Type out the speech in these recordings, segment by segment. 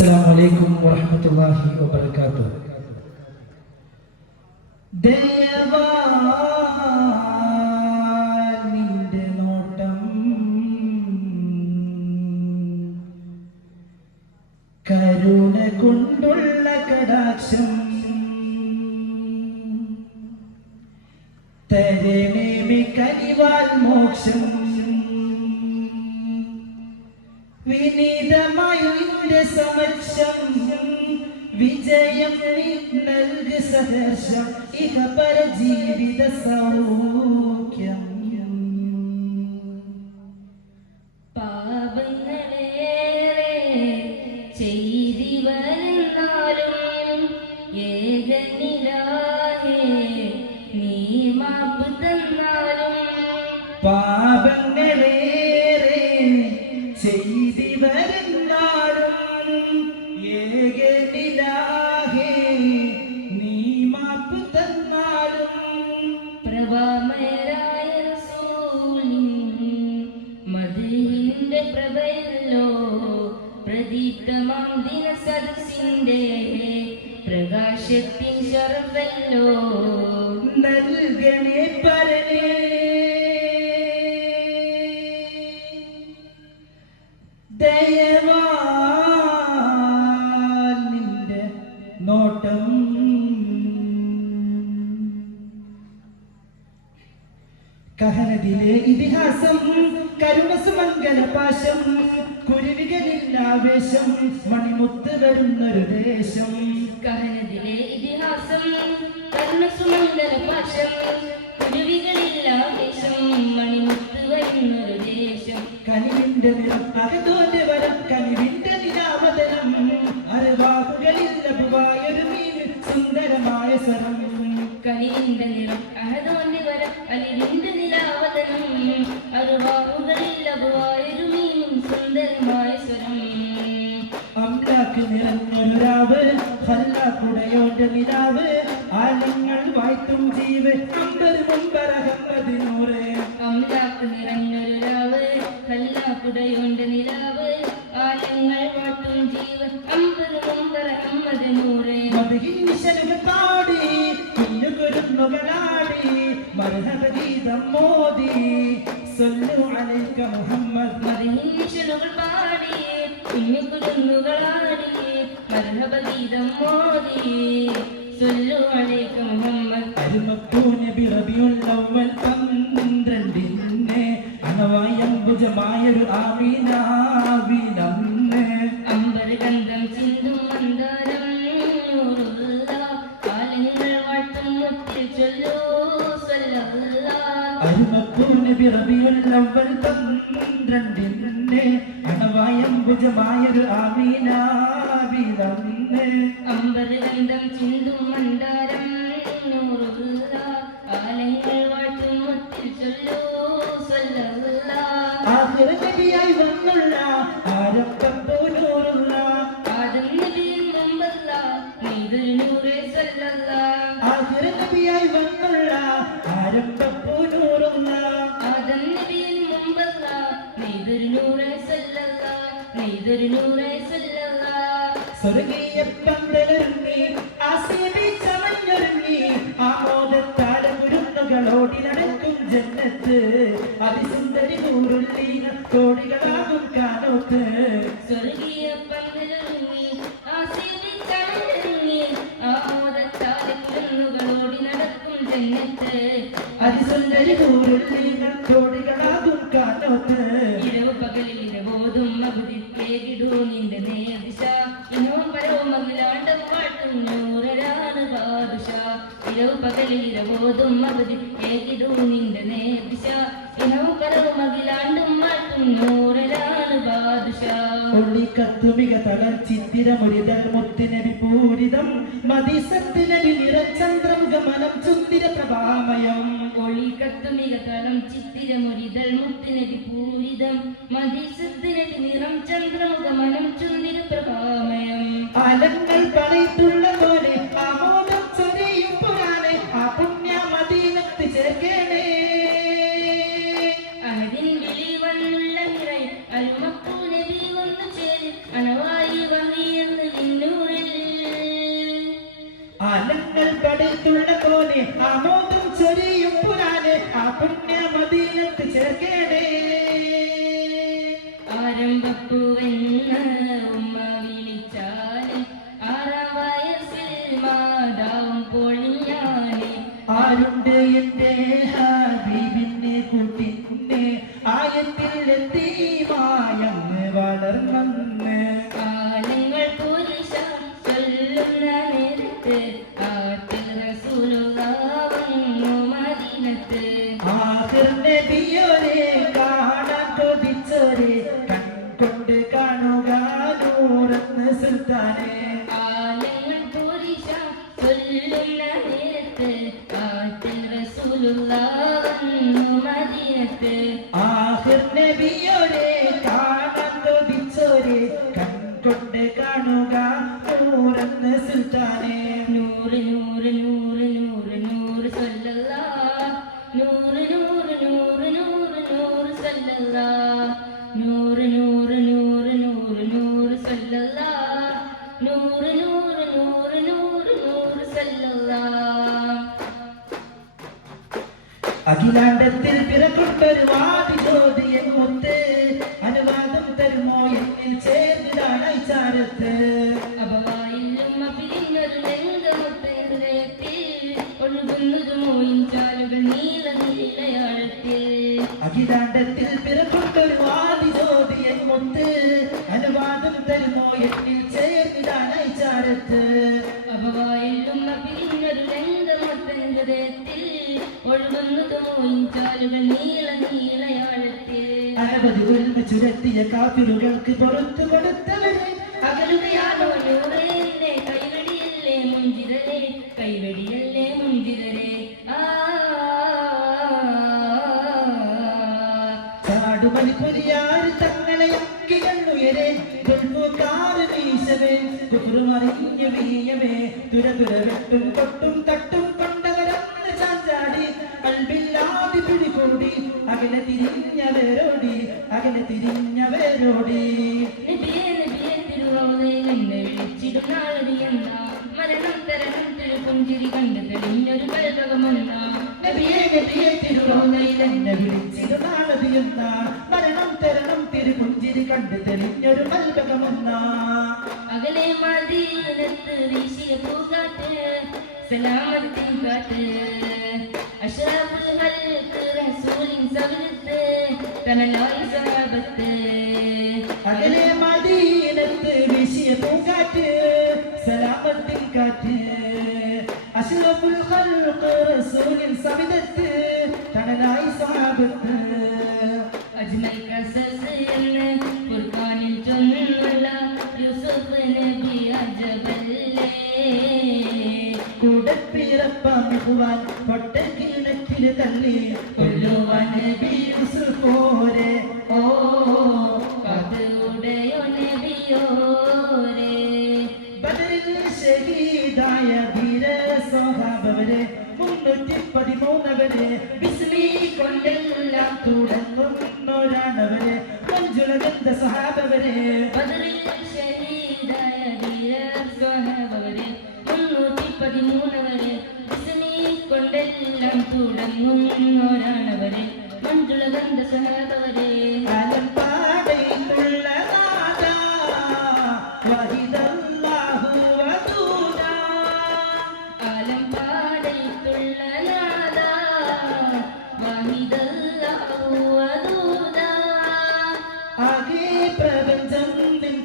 അസ്സാം വലൈക്കും വറഹമത്തല്ലാഹി വബർക്കാത്തു നിന്റെ നോട്ടം കരുണ കൊണ്ടുള്ള കടാക്ഷം തരണേ കനിവാൽ മോക്ഷം സമക്ഷം. വിജയം നൽകി സഹർഷം. ഇഹ പര ജീവിത സൗഖ്യം പ്രദീപ്തമാം ദിന സദസ്സിന്റെ പ്രകാശത്തിൻ ശർവല്ലോ നൽകണേ പരനേ. ദയവാൻ നിന്റെ നോട്ടം. കഹനതിലെ ഇതിഹാസം കരുണസുമംഗല പാശം കുരുവികളില്ലാവേശം മണിമുത്ത് വരുന്നൊരു ദേശം. കഹനത്തിലെ ഇതിഹാസം കർണസുമംഗല പാശം കുരുവികളില്ല ദേശം മണിമുത്ത് വരുന്നൊരു ദേശം. കനിവിന്റെ നിറം അകതോന്റെ വരം കനിവിന്റെ നിരാവതനം അറിവാകുകളിൽ ലഭുവായൊരു മീൻ സുന്ദരമായ സ്വരം. കനിവിന്റെ നിറം അഹദോന്റെ വരം അലിവിന്റെ നിലാവതനം. അറുവാറുകളിൽ ലഘുവായൊരു മീനും സുന്ദരമായ സ്വരം. അമ്ലാക്ക് നിറഞ്ഞൊരു രാവ് ഹല്ലാക്കുടയോന്റെ നിലാവ് ആലങ്ങൾ വായ്ത്തും ജീവ് അമ്പത് മുമ്പരകമ്പതിനൂറ് അമ്ലാക്ക് നിറഞ്ഞൊരു രാവ് കല്ലാക്കുടയോന്റെ നിലാവ് ആലങ്ങൾ വാട്ടും ജീവൻ അമ്പത് മുമ്പറ അമ്മത് നൂറ് മോദി സല്ലു അലൈക മുഹമ്മദ്. പാടി. മോദി. സല്ലു അലൈക മുഹമ്മദ്. നബി റബിയുൽ പന്ത്രണ്ടിന് ആമീനാവിനന്ന് റബിയുൽ അവ്വൽ പന്ത്രണ്ടിന് അണവായംബുജമായൊരു ആമീനാവിനന്ന് അമ്പത് ഗന്ധം ചിന്തും മന്ദാരം നൂറുള്ള ആലങ്ങൾ വാഴ്ത്തും മുത്തിൽ ചൊല്ലൂ നബിയായി വന്നുള്ള സ്വർഗീയ പന്തലൊരുങ്ങി ആസീബി ചമഞ്ഞൊരുങ്ങി ആമോദത്താല കുരുന്നുകളോടി നടക്കും ജന്നത്ത്. അതിസുന്ദരി നൂറുള്ളീന കോടികളാകും കാനോത്ത് സ്വർഗീയ പന്തലൊരുങ്ങി ആശീർവദിച്ചാലൊരുങ്ങി ആമോദത്താലെ കുരുന്നുകളോടി നടക്കും ജന്നത്ത്. അതിസുന്ദരി നൂറുള്ളീന ഗമനം ചുന്തിര പ്രഭാമയം. ഒളിക്കത്തുമിക തളം ചിത്തിരമൊരിതൽ മുത്തിനടി പൂരിതം മതിസത്തിനടി നിറം ചന്ദ്രമുഖമനം ചുന്തിര പ്രഭാമയം. അലങ്ങൾ പറയിട്ടുള്ള പോലെ ആമോദം ചൊരിയും ആ പുണ്യ മദീനത്ത് ചേർക്കേണേ. അഹദിൻ വിളി വന്നുള്ള നിറ അരുമപ്പൂ നബി വന്നു ചേരി അണവായി വഹിയ പടത്തുള്ള പോലെ ആമോദം ചൊരിയും പുരാന് ആ ചൊല്ലുന്ന നേരത്ത് കാട്ടിൽ റസൂലുള്ളാവുന്നു മദീനത്ത്. ആഹിർ അഖിലാണ്ടത്തിൽ പിറക്കൊണ്ടൊരു വാദി ചോദ്യം മുത്ത് അനുവാദം തരുമോ എന്നിൽ ചേർന്നതാണ് വിചാരത്ത് അഖിലാണ്ടത്തിൽ പിറക്കൊണ്ടൊരു അനവധി ഒരുമ ചുരത്തിയ കാപ്പിലുകൾക്ക് പുറത്തു കൊടുത്തവരെ അകലുകയാണോ നൂറേ കൈവടിയല്ലേ മുഞ്ചിരരെ കൈവടിയല്ലേ മുഞ്ചിരരെ ആ ചാടുമലിപ്പൊരിയാറ് തങ്ങളെ അങ്കികളുയരെ കൊൽമുകാറ് വീശവേ കുറുമറിഞ്ഞ വീയവേ തുരതുര വെട്ടും കൊട്ടും തട്ടും കൽവില്ലാതെ അകലെ തിരിഞ്ഞവരോടി അകലെ തിരിഞ്ഞവരോടി മരണം തരണം തിരുപുഞ്ചിരി കണ്ട് തെളിഞ്ഞൊരു കൽവകമെന്ന നബിയെ നബിയെ തിരുവോന്നയിൽ എന്നെ വിളിച്ചിരുന്നാളതിയുന്ന മരണം തരണം തിരുപുഞ്ചിരി കണ്ട് തെളിഞ്ഞൊരു മൽപകമെന്ന അകലെ മദീനത്ത് വീശിയ പൂകാറ്റ് സലാമത്തിൻ കാറ്റ് അഷ്റഫുൽ ഖൽഖ് റസൂലിൻ സബിലത്ത് സഹാബത്ത് അകലെ മദീനത്ത് വീശിയ പൂങ്കാറ്റ് സലാമത്തിൻ കാറ്റ്. അഷ്റഫുൽ ഖൽഖ് റസൂലിൻ സവിദത്ത് തണലായി സഹാബത്ത് അജ്മൽ കസസ് എന്ന് ഖുർആനിൽ ചൊന്നുള്ള യൂസുഫ് നബി അജബല്ലേ? കൂടെ പിറപ്പാൻ കിണക്കിൽ തള്ളി കൊല്ലുവാൻ നബി യൂസുഫോരെ ഓ കഥയുടെയോ നബിയോരേ ബദറിൽ ഷഹീദായ ധീര സ്വഭാവവരെ മുന്നൂറ്റി പതിമൂന്നവരെ. ബിസ്മി കൊണ്ടെല്ലാം തുടങ്ങുന്നവരാണവരെ മഞ്ജുളഗന്ധ സ്വഭാവവരെ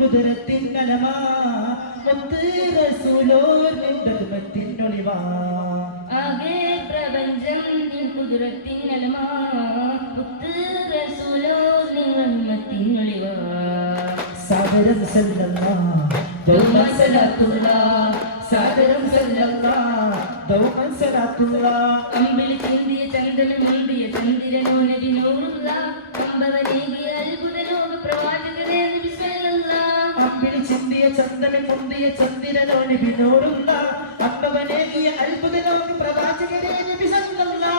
കുതിരത്തിൻ കലമാ. ഒത്ത് റസൂലോർ നിൻ ധർമ്മത്തിനൊളിവാ. ആകെ പ്രപഞ്ചം സാദരം സല്ലല്ലാ. ദൗമൻ സലാത്തുല്ലാ സാദരം സല്ലല്ലാ. ദൗമൻ സലാത്തുല്ലാ അമ്പിളി ചിന്തിയ ചന്ദ്രൻ മുന്തിയ ചന്ദ്രനോ നബി നൂറുള്ള അമ്പവനേകിയ അത്ഭുത ലോക പ്രവാചകരെ നബി സല്ലല്ലാഹ് അമ്പിളി ചന്ദിയ ചന്ദനം മുന്തിയ ചന്ദ്രനോ നബി നൂറുള്ള അമ്പവനേകിയ അത്ഭുത ലോക പ്രവാചകരെ നബി സല്ലല്ലാ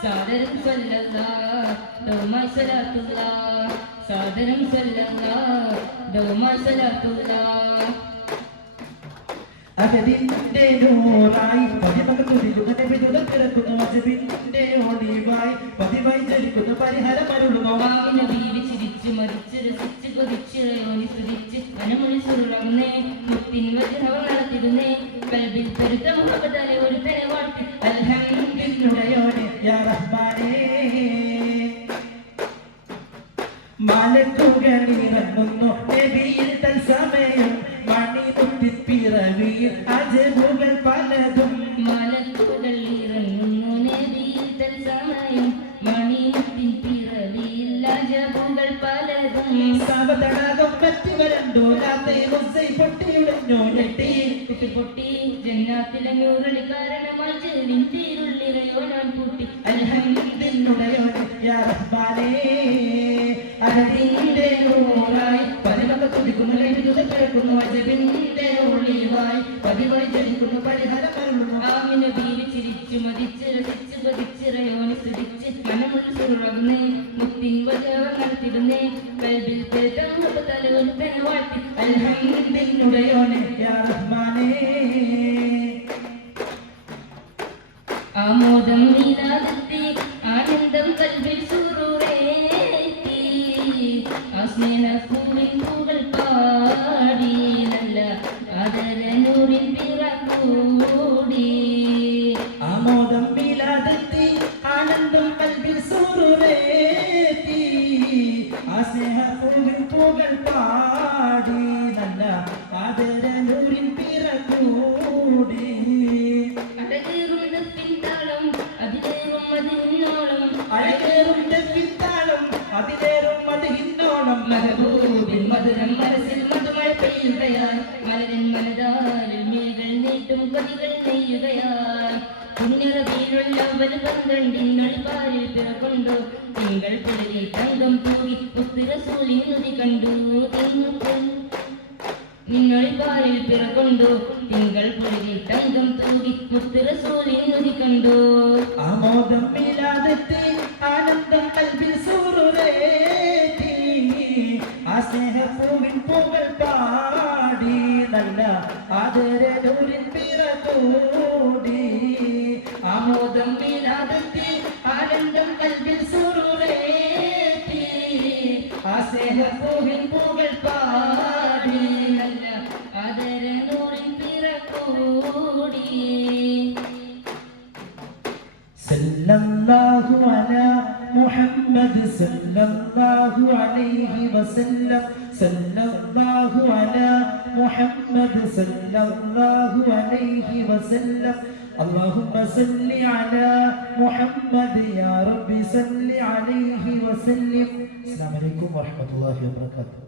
സാദരം സല്ലല്ലാ ദൗമായി സലാത്തുല്ലാ സാദരം സല്ലല്ലാ ദൗമായി സലാത്തുല്ലാ അഹദിന്റെ നൂറായി പതിമക തുതിക്കുന്ന നബിതുത കിടക്കുന്നു അജബിന്റെ ഒളിവായി പതിവായി ജനിക്കുന്നു പരിഹാരം അരുളുന്നു വാങ്ങിന വീട് ചിരിച്ചു മരിച്ചു രസിച്ചു കൊതിച്ചു യോനി സ്തുതിച്ച് മനമൊഴി സുറങ്ങുന്നേ മുത്തിൻ വജ്രവം നടത്തിരുന്നേ കൽബിൽ പെരുത്ത മുഖത്തലെ ഒരു തല വാട്ടി അൽഹംദുലില്ലാഹ് മലക്കുകളിറങ്ങുന്നു നബിയിൽ തത്സമയം മണിമുത്തി പിറവിയിൽ അജബുകൾ പലതും. മലക്കുകൾ ഇറങ്ങുന്നു നബിയിൽ തത്സമയം മണിമുത്തിൻ പിറവിയിൽ അജബുകൾ പലതും. സാവതടാകം പറ്റി വരണ്ടോ രാത്രി പൊട്ടിയിടഞ്ഞോ ഞെട്ടി പൊട്ടി ജന്നാത്തിലെ നൂറളി കാരണമായി ജലിൻ തീരുള്ളിറയോ ഞാൻ പൊട്ടി. നിന്നുടയോനെ യാ തുടിക്കുന്നു ലഭിക്കുന്ന കിടക്കുന്നു അജബിന്റെ ഒളിവായി പതിവായി ജനിക്കുന്നു. പരിഹാരം ആമോദം നീലാതെത്തി ആനന്ദം കൽവിൽ സുറൂറേറ്റി ആ സ്നേഹപ്പൂവിൻ പൂകൾ പാടി നല്ല ആദരനൂറിൻ പിറ കൂടി ആമോദം മിലാദെത്തി ആനന്ദം കൽവിൽ സൂറുരേത്തി ആ സ്നേഹപ്പൂവിൻ പൂകൾ പാടി നല്ല ആദരനൂരിൻ പിറകൂടി. അഴകേറും പിത്താളം അതിലേറും അത് ഇന്നോണം മഹബൂബിൻ മധുരം മനസ്സിൽ മധുമഴ പെയ്യുകയായി മലരൻ മനതാരിൽ മേകൾ നീട്ടും കതികൾ നെയ്യുകയായി പുണ്യറബിയിലുള്ള അവൻ പന്ത്രണ്ടിനൊളി പാലിൽ പിറകൊണ്ടു നിങ്ങൾ പുലരി തങ്കം തൂകി പുത്തിര സൂര്യനുതി കണ്ടു. നിന്നൊളി പാലിൽ പിറകൊണ്ടു നിങ്ങൾ പുലരി തങ്കം തൂകി പുത്തിര സൂര്യനുതി കണ്ടു. ആമോദം മിലാദെത്തി ആനന്ദം കൽവിൽ സൂറുരേത്തി ആ സ്നേഹപ്പൂവിൻ പൂകൾ പാടി നല്ല ആദരൂരിൻ പിറകൂടി ആമോദം വീരാതെത്തി ആനന്ദം കൽവിൽ സുറുവേത്തി ആ സ്നേഹപ്പൂവിൻ പൂകൾ പാടി നല്ല അതരനൂറിൻ പിറക്കൂടി സല്ലല്ലാഹു അലാ മുഹമ്മദ് സല്ലല്ലാഹു അലൈഹി വസല്ലം. സല്ലല്ലാഹു അലാ മുഹമ്മദ് സല്ലല്ലാഹു അലൈഹി വസല്ലം. اللهم صل على محمد يا رب صل عليه وسلم. السلام عليكم ورحمة الله وبركاته.